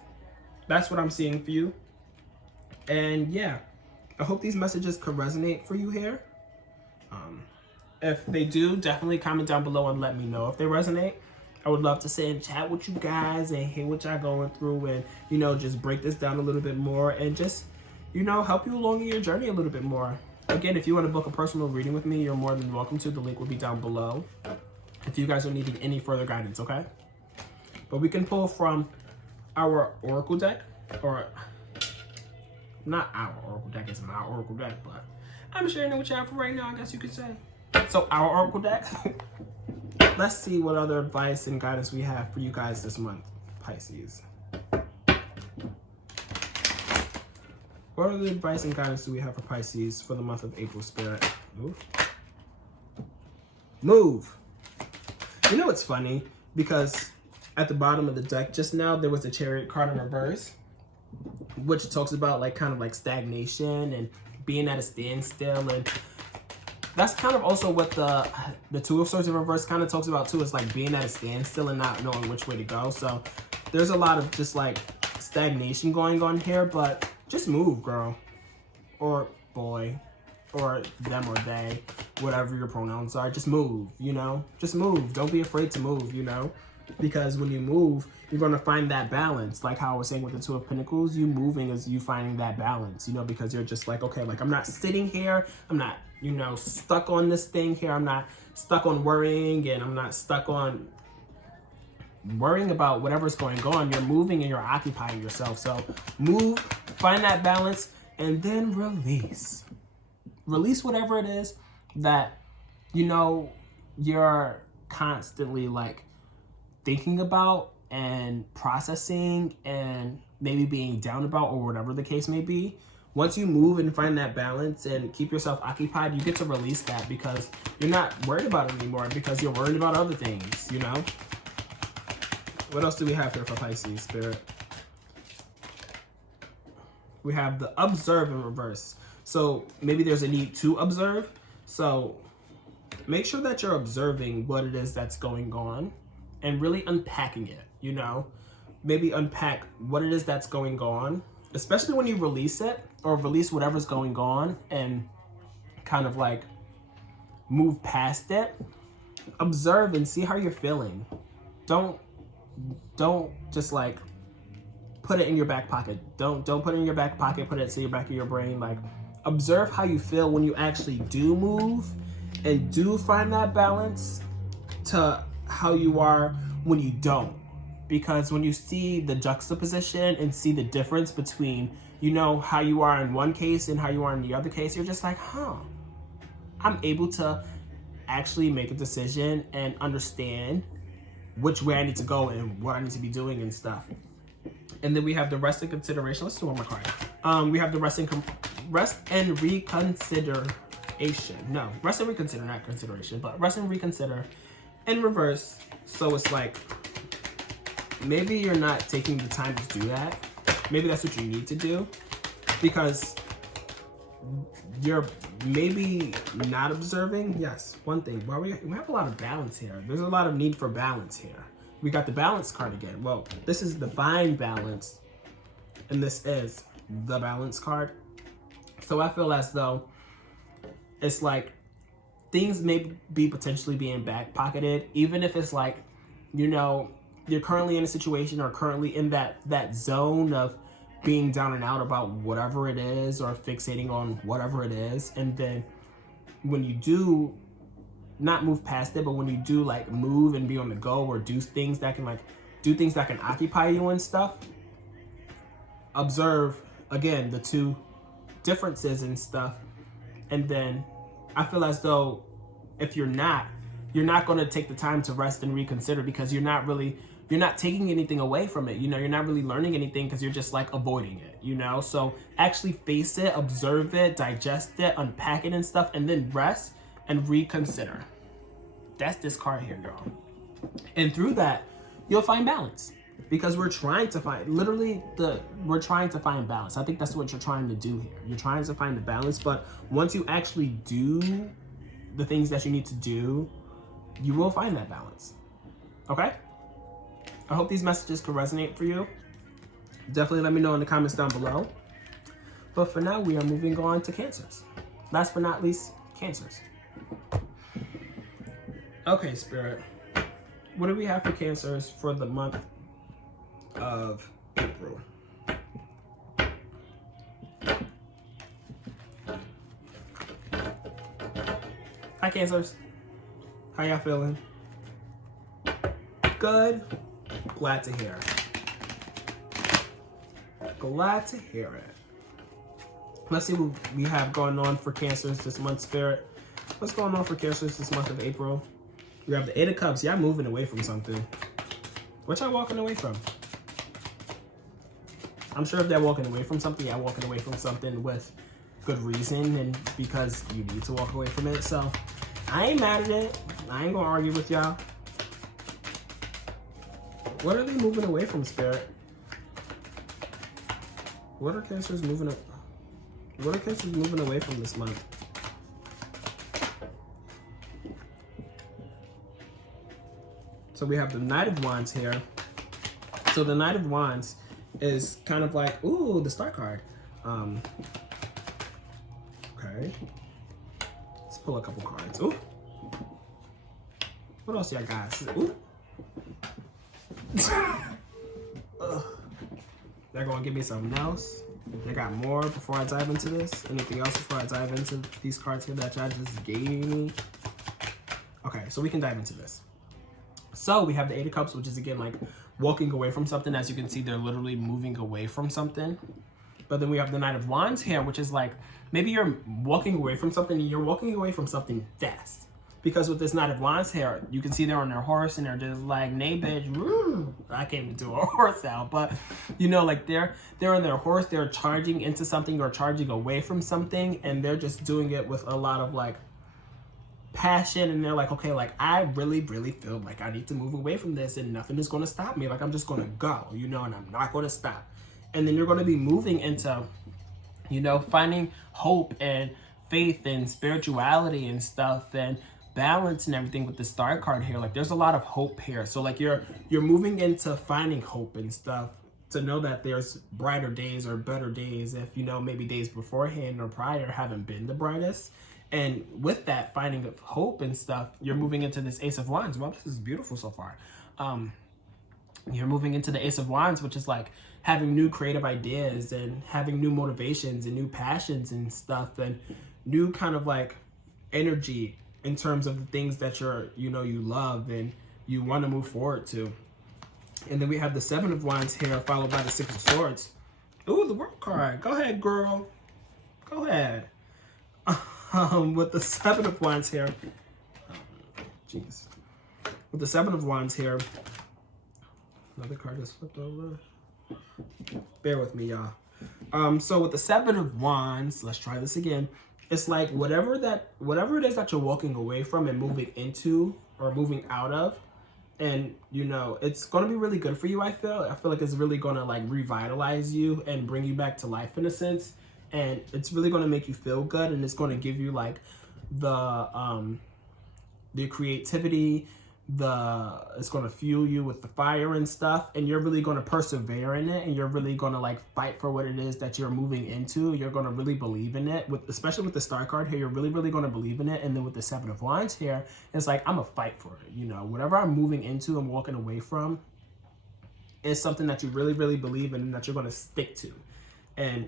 That's what I'm seeing for you. And yeah, I hope these messages could resonate for you here. If they do, definitely comment down below and let me know if they resonate. I would love to sit and chat with you guys and hear what y'all going through, and, you know, just break this down a little bit more and just, you know, help you along in your journey a little bit more. Again, if you want to book a personal reading with me, you're more than welcome to. The link will be down below if you guys are needing any further guidance, okay? But we can pull from our Oracle deck, or not our Oracle deck, it's my Oracle deck, but I'm sharing it with y'all for right now, I guess you could say. So our Oracle deck, let's see what other advice and guidance we have for you guys this month, Pisces. What other advice and guidance do we have for Pisces for the month of April, Spirit? Move. You know, it's funny because at the bottom of the deck just now, there was a Chariot card in reverse, which talks about like kind of like stagnation and being at a standstill. And that's kind of also what the Two of Swords in reverse kind of talks about too, is like being at a standstill and not knowing which way to go. So there's a lot of just like stagnation going on here, but just move, girl, or boy, or them or they, whatever your pronouns are. Just move, you know, just move. Don't be afraid to move, you know. Because when you move, you're going to find that balance. Like how I was saying with the Two of Pentacles, you moving is you finding that balance, you know, because you're just like, okay, like I'm not sitting here. I'm not, you know, stuck on this thing here. I'm not stuck on worrying, and I'm not stuck on worrying about whatever's going on. You're moving and you're occupying yourself. So move, find that balance, and then release. Release whatever it is that, you know, you're constantly like thinking about and processing and maybe being down about, or whatever the case may be. Once you move and find that balance and keep yourself occupied, you get to release that because you're not worried about it anymore, because you're worried about other things, you know? What else do we have here for Pisces, Spirit? We have the observe in reverse. So maybe there's a need to observe. So make sure that you're observing what it is that's going on and really unpacking it, you know? Maybe unpack what it is that's going on, especially when you release it or release whatever's going on and kind of like move past it. Observe and see how you're feeling. Don't just like put it in your back pocket. Don't put it in your back pocket, put it to your back of your brain. Like, observe how you feel when you actually do move and do find that balance to how you are when you don't. Because when you see the juxtaposition and see the difference between, you know, how you are in one case and how you are in the other case, you're just like, huh, I'm able to actually make a decision and understand which way I need to go and what I need to be doing and stuff. And then we have the rest and consideration. Let's do one more card. We have the rest and reconsideration. No, rest and reconsider, not consideration, but rest and reconsider in reverse. So it's like, maybe you're not taking the time to do that. Maybe that's what you need to do, because you're maybe not observing. Yes, one thing. Well, we have a lot of balance here. There's a lot of need for balance here. We got the balance card again. Well, this is the fine balance, and this is the balance card. So I feel as though it's like things may be potentially being back pocketed, even if it's like, you know, you're currently in a situation or currently in that zone of being down and out about whatever it is, or fixating on whatever it is. And then when you do not move past it, but when you do like move and be on the go, or do things that can occupy you and stuff, observe again the two differences and stuff. And then I feel as though if you're not going to take the time to rest and reconsider, because you're not taking anything away from it. You know, you're not really learning anything, because you're just like avoiding it, you know? So actually face it, observe it, digest it, unpack it and stuff, and then rest and reconsider. That's this card here, girl. And through that, you'll find balance, because we're trying to find, we're trying to find balance. I think that's what you're trying to do here. You're trying to find the balance, but once you actually do the things that you need to do, you will find that balance. Okay? I hope these messages can resonate for you. Definitely let me know in the comments down below. But for now, we are moving on to Cancers. Last but not least, Cancers. Okay, Spirit. What do we have for Cancers for the month of April? Hi, Cancers. How y'all feeling? Good. Glad to hear it. Glad to hear it. Let's see what we have going on for Cancers this month, Spirit. What's going on for Cancers this month of April? We have the Eight of Cups. Y'all moving away from something. What y'all walking away from? I'm sure if they're walking away from something, y'all walking away from something with good reason and because you need to walk away from it. So I ain't mad at it. I ain't gonna argue with y'all. What are they moving away from, Spirit? What are Cancers moving away from this month? So we have the Knight of Wands here. So the Knight of Wands is kind of like, ooh, the Star card. Okay. Let's pull a couple cards. Ooh. What else y'all got? Ooh. They're going to give me something else. They got more before I dive into this. Anything else before I dive into these cards here that y'all just gave me? Okay, so we can dive into this. So we have the Eight of Cups, which is again like walking away from something. As you can see, they're literally moving away from something. But then we have the Knight of Wands here, which is like maybe you're walking away from something. You're walking away from something fast. Because with this Knight of Wands here, you can see they're on their horse and they're just like, nay, bitch, woo. I can't even do a horse out, but you know, like they're on their horse, they're charging into something or charging away from something, and they're just doing it with a lot of like passion, and they're like, okay, like I really feel like I need to move away from this, and nothing is going to stop me. Like I'm just going to go, you know, and I'm not going to stop. And then you're going to be moving into, you know, finding hope and faith and spirituality and stuff and balance and everything with the Star card here. Like there's a lot of hope here. So like you're moving into finding hope and stuff, to know that there's brighter days or better days, if you know maybe days beforehand or prior haven't been the brightest. And with that finding of hope and stuff, you're moving into this Ace of Wands. Well, this is beautiful so far. You're moving into the Ace of Wands, which is like having new creative ideas and having new motivations and new passions and stuff, and new kind of like energy in terms of the things that you love and you want to move forward to. And then we have the Seven of Wands here, followed by the Six of Swords. Ooh, the World card. Go ahead, girl. Go ahead. With the Seven of Wands here. Jeez. With the Seven of Wands here. Another card is flipped over. Bear with me, y'all. So with the Seven of Wands, let's try this again. It's like whatever it is that you're walking away from and moving into or moving out of, and you know it's going to be really good for you. I feel like it's really going to like revitalize you and bring you back to life in a sense, and it's really going to make you feel good, and it's going to give you like the creativity, it's going to fuel you with the fire and stuff, and you're really going to persevere in it, and you're really going to like fight for what it is that you're moving into. You're going to really believe in it, especially with the Star card here. You're really going to believe in it. And then with the Seven of Wands here, it's like I'm gonna fight for it. You know, whatever I'm moving into and walking away from is something that you really believe in and that you're going to stick to. And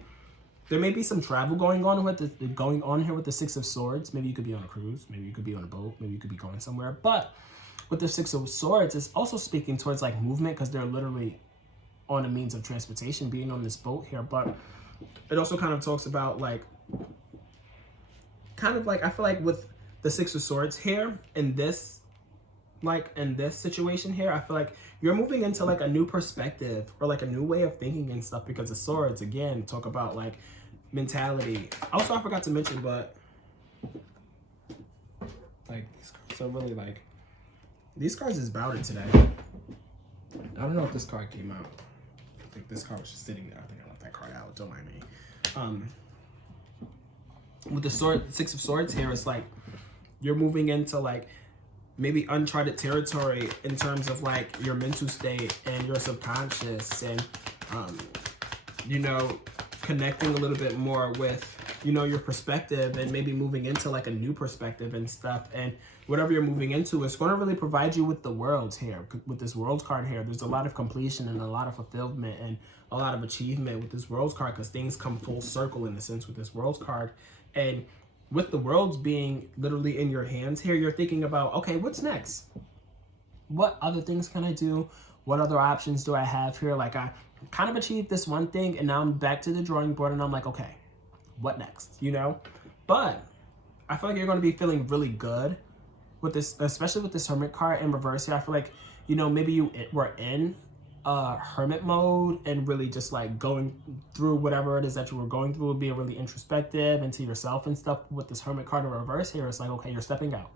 there may be some travel going on here with the Six of Swords. Maybe you could be on a cruise, maybe you could be on a boat, maybe you could be going somewhere, but with the Six of Swords, it's also speaking towards like movement, because they're literally on a means of transportation, being on this boat here. But it also kind of talks about like, kind of like, I feel like with the Six of Swords here in this situation here, I feel like you're moving into like a new perspective or like a new way of thinking and stuff, because the swords again talk about like mentality. Also, I forgot to mention, but like these cards are really like, these cards is bounded today. I don't know if this card came out. I think this card was just sitting there. I think I left that card out. Don't mind me. With the Six of Swords here, it's like you're moving into like maybe uncharted territory in terms of like your mental state and your subconscious, and you know, connecting a little bit more with, you know, your perspective, and maybe moving into like a new perspective and stuff. And whatever you're moving into, it's going to really provide you with the worlds here. With this World card here, there's a lot of completion and a lot of fulfillment and a lot of achievement with this World card, because things come full circle in a sense with this World card. And with the worlds being literally in your hands here, you're thinking about, okay, what's next? What other things can I do? What other options do I have here? Like I kind of achieved this one thing, and now I'm back to the drawing board, and I'm like, okay, what next? You know? But I feel like you're going to be feeling really good with this, especially with this Hermit card in reverse here. I feel like, you know, maybe you were in hermit mode and really just like going through whatever it is that you were going through, being really introspective into yourself and stuff. With this Hermit card in reverse here, it's like, okay, you're stepping out.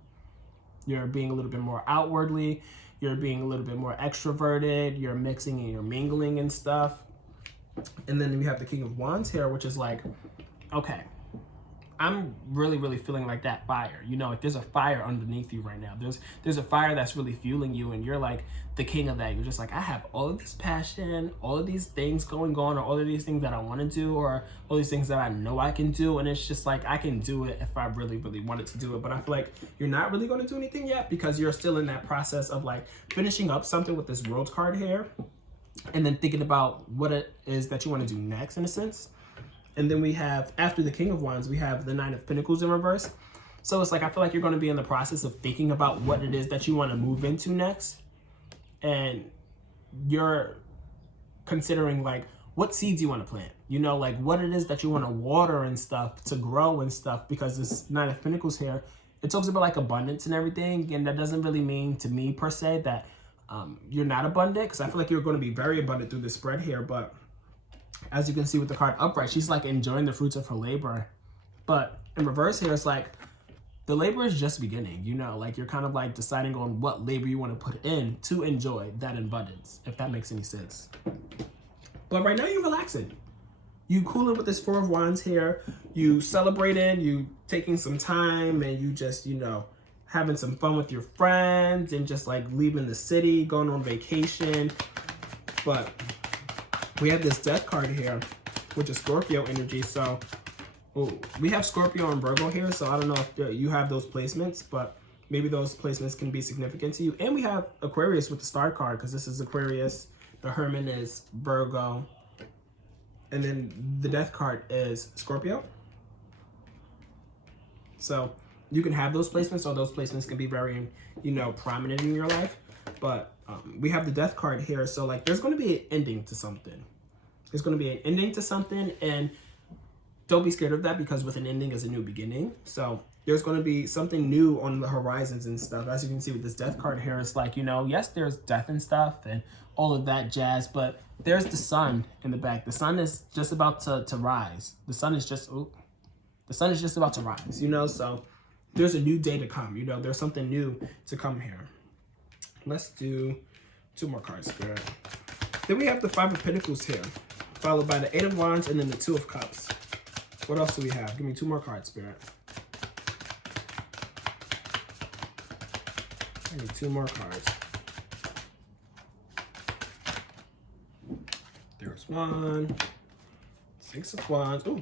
You're being a little bit more outwardly. You're being a little bit more extroverted. You're mixing and you're mingling and stuff. And then we have the King of Wands here, which is like, okay, I'm really, really feeling like that fire. You know, like there's a fire underneath you right now. There's a fire that's really fueling you, and you're like the king of that. You're just like, I have all of this passion, all of these things going on, or all of these things that I want to do, or all these things that I know I can do. And it's just like, I can do it if I really, really wanted to do it. But I feel like you're not really going to do anything yet because you're still in that process of like finishing up something with this World card here, and then thinking about what it is that you want to do next, in a sense. And then we have, after the King of Wands, we have the Nine of Pentacles in reverse. So it's like, I feel like you're going to be in the process of thinking about what it is that you want to move into next. And you're considering like what seeds you want to plant, you know, like what it is that you want to water and stuff to grow and stuff, because this Nine of Pentacles here, it talks about like abundance and everything. And that doesn't really mean to me per se that you're not abundant, because I feel like you're going to be very abundant through this spread here. But as you can see with the card upright, she's like enjoying the fruits of her labor. But in reverse here, it's like the labor is just beginning, you know, like you're kind of like deciding on what labor you want to put in to enjoy that abundance, if that makes any sense. But right now you're relaxing. You cooling with this Four of Wands here. You celebrating, you taking some time, and you just, you know, having some fun with your friends and just like leaving the city, going on vacation. But we have this Death card here, which is Scorpio energy. So we have Scorpio and Virgo here. So I don't know if you have those placements, but maybe those placements can be significant to you. And we have Aquarius with the Star card, because this is Aquarius. The Hermit is Virgo. And then the Death card is Scorpio. So you can have those placements, or those placements can be very, you know, prominent in your life. But we have the Death card here. So like there's going to be an ending to something. There's going to be an ending to something, and don't be scared of that, because with an ending is a new beginning. So there's going to be something new on the horizons and stuff. As you can see with this Death card here, it's like, you know, yes, there's death and stuff and all of that jazz, but there's the sun in the back. The sun is just about to rise. The sun is just about to rise, you know. So there's a new day to come, you know. There's something new to come here. Let's do 2 more cards, Spirit. Then we have the Five of Pentacles here, followed by the Eight of Wands, and then the Two of Cups. What else do we have? Give me 2 more cards, Spirit. I need 2 more cards. There's 1. 6 of Wands. Ooh.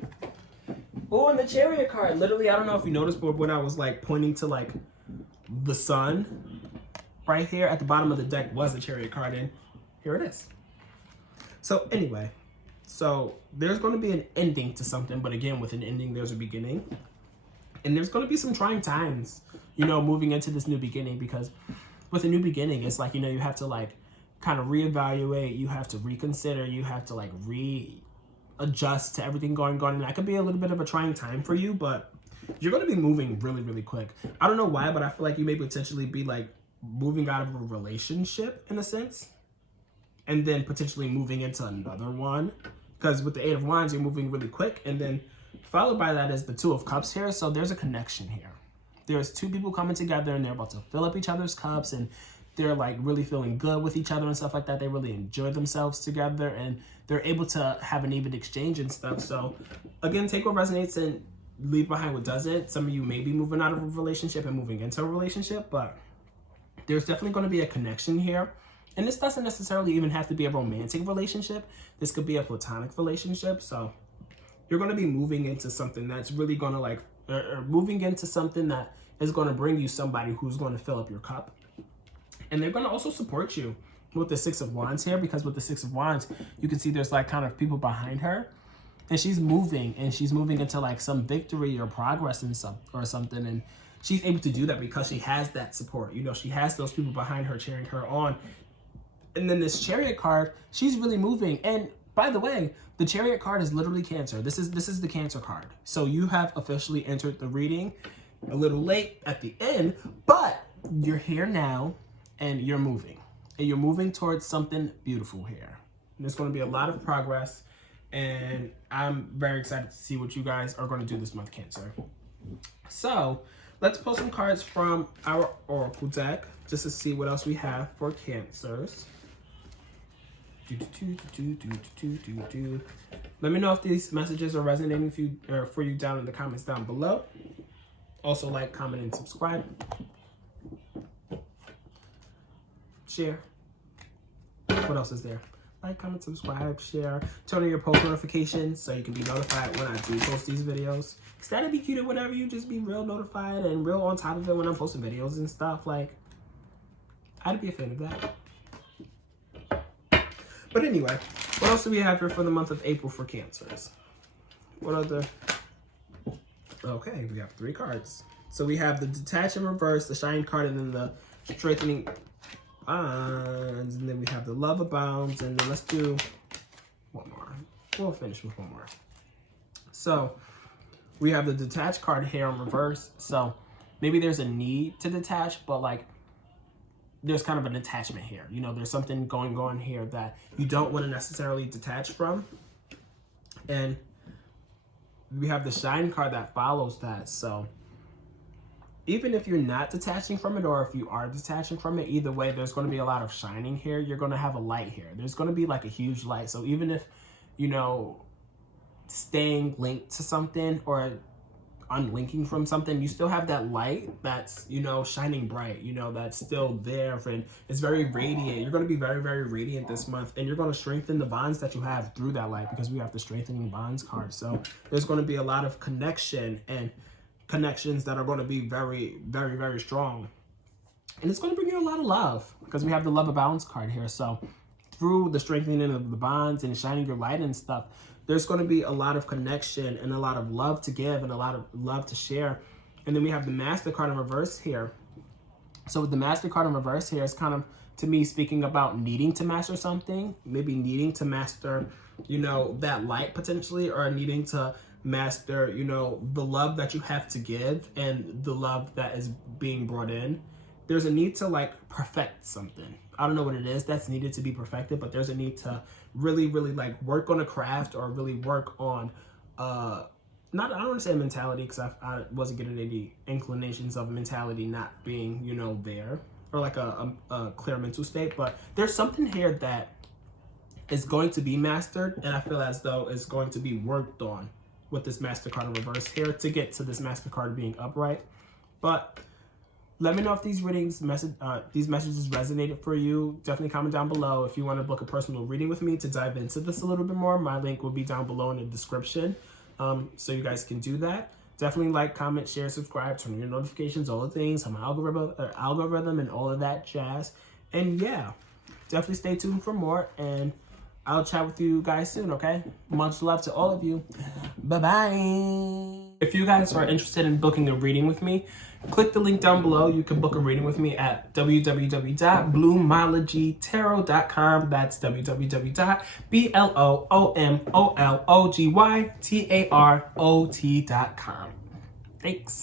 Oh, and the Chariot card. Literally, I don't know if you noticed, but when I was like pointing to like the sun right here at the bottom of the deck was a Chariot card, and here it is. So anyway, so there's going to be an ending to something, but again, with an ending, there's a beginning. And there's going to be some trying times, you know, moving into this new beginning, because with a new beginning, it's like, you know, you have to like kind of reevaluate, you have to reconsider, you have to like readjust to everything going on. And that could be a little bit of a trying time for you, but you're going to be moving really, really quick. I don't know why, but I feel like you may potentially be like moving out of a relationship in a sense, and then potentially moving into another one, because with the Eight of Wands, you're moving really quick. And then followed by that is the Two of Cups here. So there's a connection here. There's 2 people coming together, and they're about to fill up each other's cups, and they're like really feeling good with each other and stuff like that. They really enjoy themselves together, and they're able to have an even exchange and stuff. So again, take what resonates and leave behind what doesn't. Some of you may be moving out of a relationship and moving into a relationship, but there's definitely going to be a connection here. And this doesn't necessarily even have to be a romantic relationship. This could be a platonic relationship. So you're going to be moving into something that's really going to like, moving into something that is going to bring you somebody who's going to fill up your cup. And they're going to also support you with the Six of Wands here, because with the Six of Wands, you can see there's like kind of people behind her, and she's moving into like some victory or progress and something. And she's able to do that because she has that support. You know, she has those people behind her cheering her on. And then this Chariot card, she's really moving. And by the way, the Chariot card is literally Cancer. This is the Cancer card. So you have officially entered the reading a little late at the end, but you're here now and you're moving. And you're moving towards something beautiful here. And there's going to be a lot of progress. And I'm very excited to see what you guys are going to do this month, Cancer. So let's pull some cards from our Oracle deck just to see what else we have for Cancers. Let me know if these messages are resonating for you down in the comments down below. Also, like, comment, and subscribe. Share. What else is there? Like, comment, subscribe, share. Turn on your post notifications so you can be notified when I do post these videos. Instead of be cute or whatever, you just be real notified and real on top of it when I'm posting videos and stuff. Like, I'd be a fan of that. But anyway, what else do we have here for the month of April for Cancers? What other... Okay, we have 3 cards. So we have the Detach and Reverse, the Shine card, and then the Strengthening Bonds. And then we have the Love Abounds. And then let's do one more. We'll finish with one more. So we have the Detach card here in reverse. So maybe there's a need to detach, but like there's kind of an attachment here. You know, there's something going on here that you don't want to necessarily detach from. And we have the Shine card that follows that. So even if you're not detaching from it, or if you are detaching from it, either way, there's going to be a lot of shining here. You're going to have a light here. There's going to be like a huge light. So even if, you know, staying linked to something or unlinking from something, you still have that light that's, you know, shining bright, you know, that's still there, and it's very radiant. You're going to be very, very radiant this month, and you're going to strengthen the bonds that you have through that light, because we have the Strengthening Bonds card. So there's going to be a lot of connection and connections that are going to be very, very, very strong, and it's going to bring you a lot of love, because we have the Love Abounds card here. So through the strengthening of the bonds and shining your light and stuff, there's going to be a lot of connection and a lot of love to give and a lot of love to share. And then we have the Master card in reverse here. So with the Master card in reverse here, it's kind of, to me, speaking about needing to master something, maybe needing to master, you know, that light potentially, or needing to master, you know, the love that you have to give and the love that is being brought in. There's a need to like perfect something. I don't know what it is that's needed to be perfected, but there's a need to really, really like work on a craft, or really work on, I don't want to say mentality, because I wasn't getting any inclinations of mentality not being, you know, there, or like a clear mental state. But there's something here that is going to be mastered, and I feel as though it's going to be worked on with this Master card in reverse here to get to this Master card being upright. But let me know if these messages resonated for you. Definitely comment down below. If you want to book a personal reading with me to dive into this a little bit more, my link will be down below in the description, so you guys can do that. Definitely like, comment, share, subscribe, turn on your notifications, all the things, my algorithm and all of that jazz. And yeah, definitely stay tuned for more, and I'll chat with you guys soon, okay? Much love to all of you. Bye-bye. If you guys are interested in booking a reading with me, click the link down below. You can book a reading with me at www.bloomologytarot.com. That's www.bloomologytarot.com. Thanks.